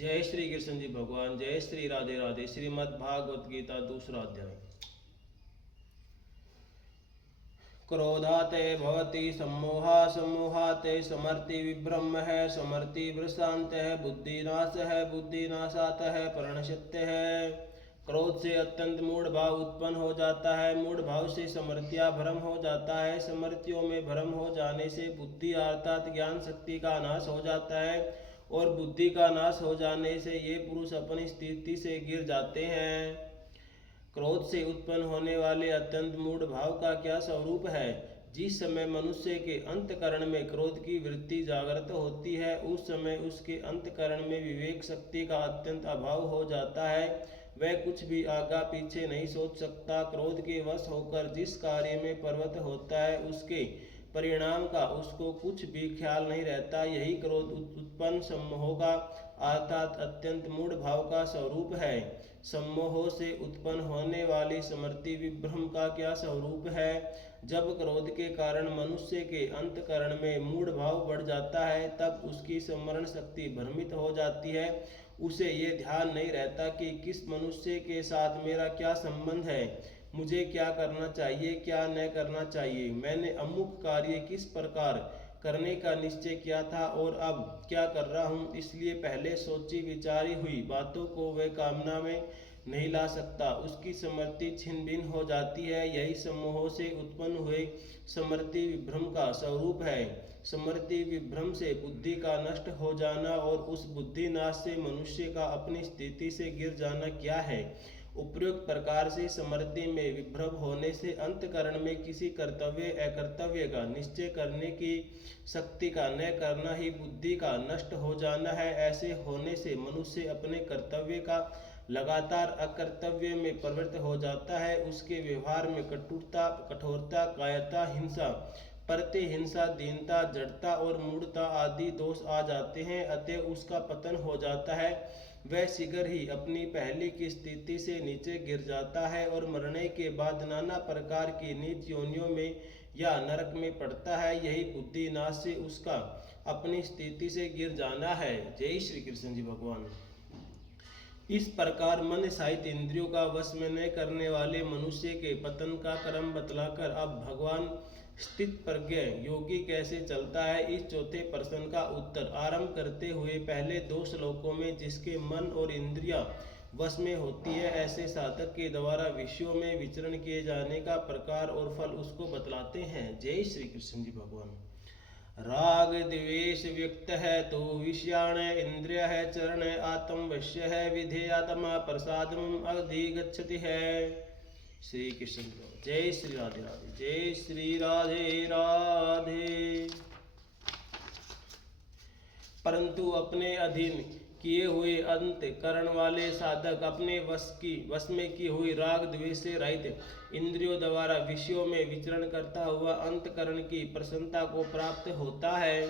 जय श्री कृष्ण जी भगवान। जय श्री राधे राधे। श्रीमद् भागवत गीता दूसरा अध्याय। क्रोधाते भवति सम्मोहा सम्मोहाते समर्ति विभ्रम है समर्ति भ्रशांत है बुद्धिनाश है बुद्धिनाशात है प्रणश्यत्य है। क्रोध से अत्यंत मूढ़ भाव उत्पन्न हो जाता है, मूढ़ भाव से समर्त्या भ्रम हो जाता है, समर्त्यों में भ्रम हो जाने से बुद्धि अर्थात ज्ञान शक्ति का नाश हो जाता है और बुद्धि का नाश हो जाने से ये पुरुष अपनी स्थिति से गिर जाते हैं। क्रोध से उत्पन्न होने वाले अत्यंत मूढ़ भाव का क्या स्वरूप है? जिस समय मनुष्य के अंतकरण में क्रोध की वृत्ति जागृत होती है उस समय उसके अंतकरण में विवेक शक्ति का अत्यंत अभाव हो जाता है। वह कुछ भी आगा पीछे नहीं सोच सकता। क्रोध के वश होकर जिस कार्य में प्रवृत्त होता है उसके परिणाम का उसको कुछ भी ख्याल नहीं रहता। यही क्रोध उत्पन्न सम्मोह का अर्थात अत्यंत मूढ़ भाव का स्वरूप है। सम्मोह से उत्पन्न होने वाली समर्ति विभ्रम का क्या स्वरूप है? जब क्रोध के कारण मनुष्य के अंतकरण में मूढ़ भाव बढ़ जाता है तब उसकी स्मरण शक्ति भ्रमित हो जाती है। उसे ये ध्यान नहीं रहता कि किस मनुष्य के साथ मेरा क्या संबंध है, मुझे क्या करना चाहिए क्या न करना चाहिए, मैंने अमुक कार्य किस प्रकार करने का निश्चय किया था और अब क्या कर रहा हूँ। इसलिए पहले सोची विचारी हुई बातों को वह कामना में नहीं ला सकता। उसकी समृद्धि छिन्न भिन्न हो जाती है। यही सम्मोह से उत्पन्न हुए समृद्धि विभ्रम का स्वरूप है। समृद्धि विभ्रम से बुद्धि का नष्ट हो जाना और उस बुद्धि नाश से मनुष्य का अपनी स्थिति से गिर जाना क्या है? उपयुक्त प्रकार से समृद्धि में विभ्रम होने से अंतकरण में किसी कर्तव्य अकर्तव्य का निश्चय करने की शक्ति का न करना ही बुद्धि का नष्ट हो जाना है। ऐसे होने से मनुष्य अपने कर्तव्य का लगातार अकर्तव्य में प्रवृत्त हो जाता है। उसके व्यवहार में कटुता कठोरता कायरता हिंसा प्रतिहिंसा दीनता जड़ता और मूढ़ता आदि दोष आ जाते हैं। अतः उसका पतन हो जाता है। वह शीघ्र ही अपनी पहले की स्थिति से नीचे गिर जाता है और मरने के बाद नाना प्रकार की नीच योनियों में या नरक में पड़ता है। यही बुद्धि नाश से उसका अपनी स्थिति से गिर जाना है। जय श्री कृष्ण जी भगवान। इस प्रकार मन सहित इंद्रियों का वश में न करने वाले मनुष्य के पतन का क्रम बतलाकर अब भगवान स्थित प्रज्ञ योगी कैसे चलता है इस चौथे प्रश्न का उत्तर आरंभ करते हुए पहले दो श्लोकों में जिसके मन और इंद्रियां वश में होती है ऐसे साधक के द्वारा विषयों में विचरण किए जाने का प्रकार और फल उसको बतलाते हैं। जय श्री कृष्ण जी भगवान। राग द्वेष व्यक्त है तो विषयाण इंद्रिय है चरण आत्म वश्य है विधेयात्मा प्रसादम अधिगच्छति है। श्री कृष्ण। जय श्री राधे राधे। जय श्री राधे राधे। परंतु अपने अधीन किए हुए अंतकरण वाले साधक अपने वश में की हुई राग द्वेष से रहित इंद्रियों द्वारा विषयों में विचरण करता हुआ अंतकरण की प्रसन्नता को प्राप्त होता है।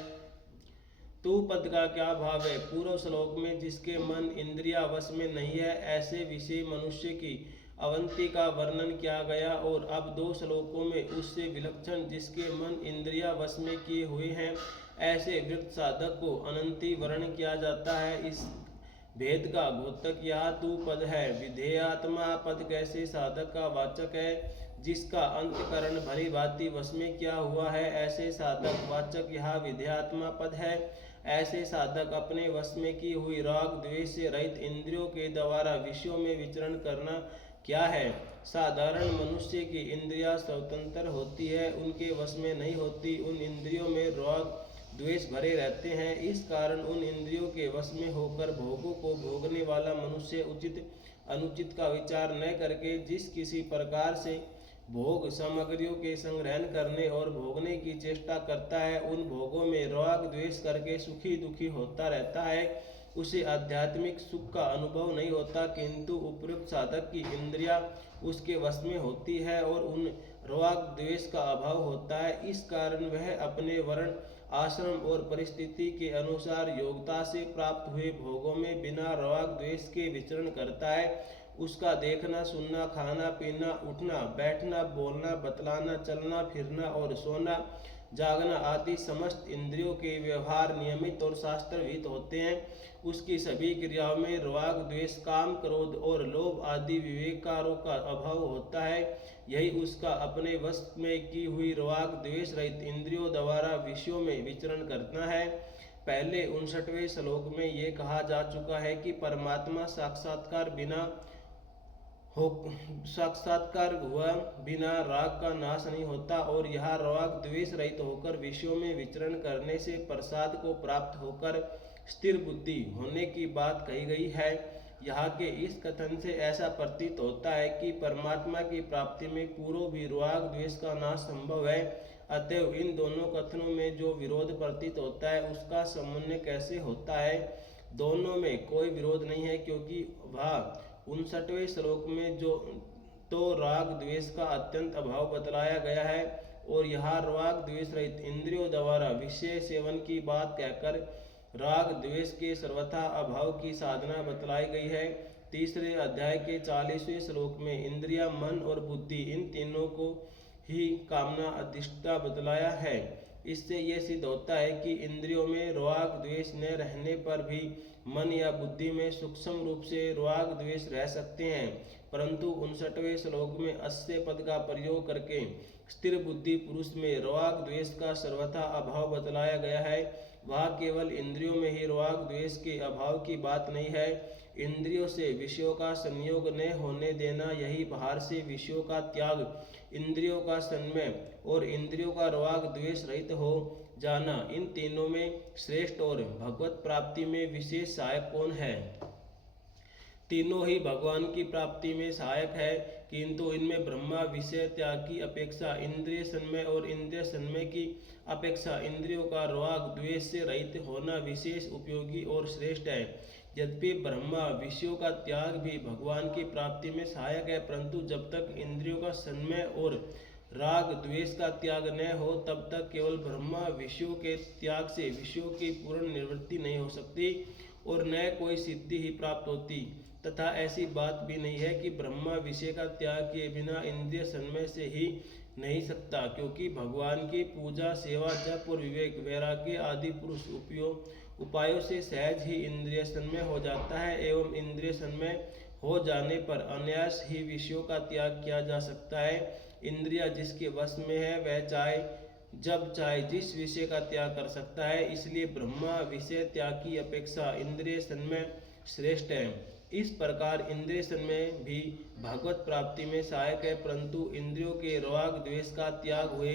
तू पद का क्या भाव है? पूर्व श्लोक में जिसके मन इंद्रिया वश में नहीं है ऐसे विषय मनुष्य की अवंती का वर्णन किया गया और अब दो श्लोकों में उससे विलक्षण जिसके मन इंद्रिया वश में किए हुए हैं ऐसे वृत्त साधक को अनंती वर्ण किया जाता है। इस भेद का द्योतक यह तू पद है। विधेयात्मा पद कैसे साधक का वाचक है जिसका अंतकरण भली भांति वश में किया हुआ है ऐसे साधक वाचक यह विधेयात्मा पद है। ऐसे साधक अपने वश में की हुई राग द्वेष से रहित इंद्रियों के द्वारा विषयों में विचरण करना क्या है? साधारण मनुष्य की इंद्रियां स्वतंत्र होती है, उनके वश में नहीं होती। उन इंद्रियों में राग द्वेष भरे रहते हैं। इस कारण उन इंद्रियों के वश में होकर भोगों को भोगने वाला मनुष्य उचित अनुचित का विचार न करके जिस किसी प्रकार से भोग सामग्रियों के संग्रहण करने और भोगने की चेष्टा करता है उन भोगों में राग द्वेष करके सुखी दुखी होता रहता है। उसे आध्यात्मिक सुख का अनुभव नहीं होता किंतु उपयुक्त साधक की इंद्रियां उसके वश में होती है और उन राग द्वेष का अभाव होता है। इस कारण वह अपने वर्ण आश्रम और परिस्थिति के अनुसार योग्यता से प्राप्त हुए भोगों में बिना राग द्वेष के विचरण करता है। उसका देखना सुनना खाना पीना उठना बैठना बोलना बतलाना चलना फिरना और सोना जागना आदि समस्त इंद्रियों के व्यवहार नियमित और शास्त्रविहित होते हैं। उसकी सभी क्रियाओं में राग द्वेष काम क्रोध और लोभ आदि विवेकारों का अभाव होता है। यही उसका अपने वश में की हुई राग द्वेष रहित इंद्रियों द्वारा विषयों में विचरण करना है। पहले 59वें श्लोक में ये कहा जा चुका है कि परमात्मा साक्षात्कार हुआ बिना राग का नाश नहीं होता, और यह राग द्वेष रहित होकर विषयों में विचरण करने से प्रसाद को प्राप्त होकर स्थिर बुद्धि होने की बात कही गई है। यहाँ के इस कथन से ऐसा प्रतीत होता है कि परमात्मा की प्राप्ति में पूर्व भी राग द्वेष का नाश संभव है। अतएव इन दोनों कथनों में जो विरोध प्रतीत होता है उसका समन्वय कैसे होता है? दोनों में कोई विरोध नहीं है, क्योंकि वह 59वें श्लोक में जो तो राग द्वेष का अत्यंत अभाव बतलाया गया है, और यहाँ राग द्वेष रहित इंद्रियों द्वारा विषय सेवन की बात कहकर राग द्वेष के सर्वथा अभाव की साधना बतलाई गई है। तीसरे अध्याय के 40वें श्लोक में इंद्रिया, मन और बुद्धि इन तीनों को ही कामना अधिष्ठा बतलाया है। इससे यह सिद्ध होता है कि इंद्रियों में राग द्वेष न रहने पर भी मन या बुद्धि में सूक्ष्म रूप से राग द्वेष रह सकते हैं, परंतु 59वें श्लोक में अस्य पद का प्रयोग करके स्थिर बुद्धि पुरुष में राग द्वेष का सर्वथा अभाव बतलाया गया है। वह केवल इंद्रियों में ही राग द्वेष के अभाव की बात नहीं है। इंद्रियों से विषयों का संयोग न होने देना, यही बाहर से विषयों का त्याग, इंद्रियों का संयम और इंद्रियों का राग द्वेष रहित हो जाना, इन तीनों में श्रेष्ठ और भगवत प्राप्ति में विशेष सहायक कौन है? तीनों ही भगवान की प्राप्ति में सहायक है, किंतु इनमें ब्रह्मा विषय त्याग की अपेक्षा इंद्रिय संयम और इंद्रिय संयम की अपेक्षा इंद्रियों का राग द्वेष से रहित होना विशेष उपयोगी और श्रेष्ठ है। यद्यपि ब्रह्मा विषयों का त्याग भी भगवान की प्राप्ति में सहायक है, परंतु जब तक इंद्रियों का संयम और राग द्वेष का त्याग न हो तब तक केवल ब्रह्मा विषयों के त्याग से विषयों की पूर्ण निवृत्ति नहीं हो सकती और न कोई सिद्धि ही प्राप्त होती। तथा ऐसी बात भी नहीं है कि ब्रह्मा विषय का त्याग किए बिना इंद्रिय संयम से ही नहीं सकता, क्योंकि भगवान की पूजा, सेवा, जप और विवेक, वैराग्य आदि पुरुष उपायों से सहज ही इंद्रिय संयम हो जाता है, एवं इंद्रिय संयम हो जाने पर अनायास ही विषयों का त्याग किया जा सकता है। इंद्रिया जिसके वश में है वह चाहे जब चाहे जिस विषय का त्याग कर सकता है, इसलिए ब्रह्मा विषय त्याग की अपेक्षा इंद्रिय संयम श्रेष्ठ है। इस प्रकार इंद्रिय संयम भी भगवत प्राप्ति में सहायक है, परंतु इंद्रियों के राग द्वेष का त्याग हुए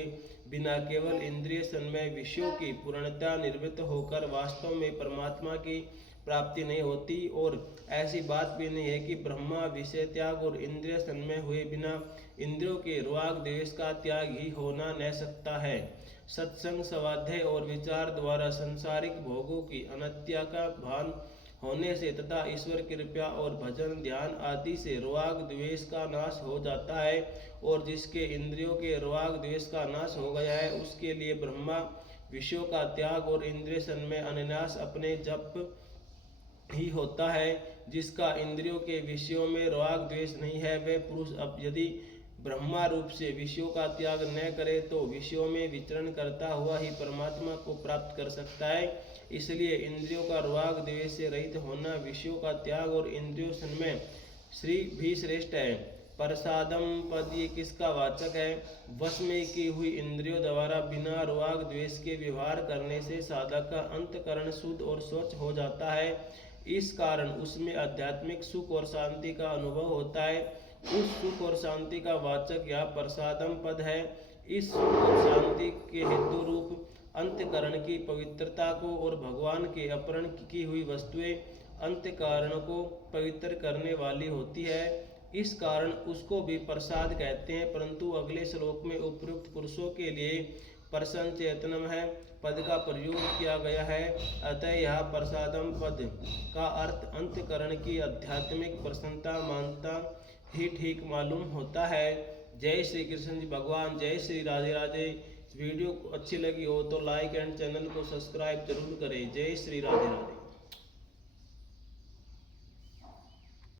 बिना केवल इंद्रिय संयम विषयों की पूर्णता निवृत्त होकर वास्तव में परमात्मा की प्राप्ति नहीं होती। और ऐसी बात भी नहीं है कि ब्रह्मा विषय त्याग और इंद्रिय संयम हुए बिना इंद्रियों के राग द्वेष का त्याग ही होना न सकता है। सत्संग, स्वाध्याय और विचार द्वारा संसारिक भोगों की अनित्य का भान होने से तथा ईश्वर कृपा और भजन, ध्यान आदि से राग द्वेष का नाश हो जाता है, और जिसके इंद्रियों के राग द्वेष का नाश हो गया है उसके लिए ब्रह्मा विषयों का त्याग और इंद्रिय संयम अनायास अपने जप ही होता है। जिसका इंद्रियों के विषयों में राग द्वेष नहीं है वह पुरुष अब यदि ब्रह्मा रूप से विषयों का त्याग न करे तो विषयों में विचरण करता हुआ ही परमात्मा को प्राप्त कर सकता है। इसलिए इंद्रियों का राग द्वेष से रहित होना, विषयों का त्याग और इंद्रियों संयम भी श्रेष्ठ है। प्रसादम पद ये किसका वाचक है? वश में की हुई इंद्रियों द्वारा बिना राग द्वेष के व्यवहार करने से साधक का अंतकरण शुद्ध और स्वच्छ हो जाता है। इस कारण उसमें आध्यात्मिक सुख और शांति का अनुभव होता है। उस सुख और शांति का वाचक यह प्रसादम पद है। इस सुख और शांति के हेतु रूप अंतकरण की पवित्रता को और भगवान के अपहरण की हुई वस्तुएं अंतकरण को पवित्र करने वाली होती है, इस कारण उसको भी प्रसाद कहते हैं। परंतु अगले श्लोक में उपयुक्त पुरुषों के लिए प्रसन्न चेतनम है पद का प्रयोग किया गया है। अतः यह प्रसादम पद का अर्थ अंतकरण की आध्यात्मिक प्रसन्नता मानता ही ठीक मालूम होता है। जय श्री कृष्ण जी भगवान, जय श्री राधे राधे। वीडियो अच्छी लगी हो तो लाइक एंड चैनल को सब्सक्राइब जरूर करें। जय श्री राधे राधे।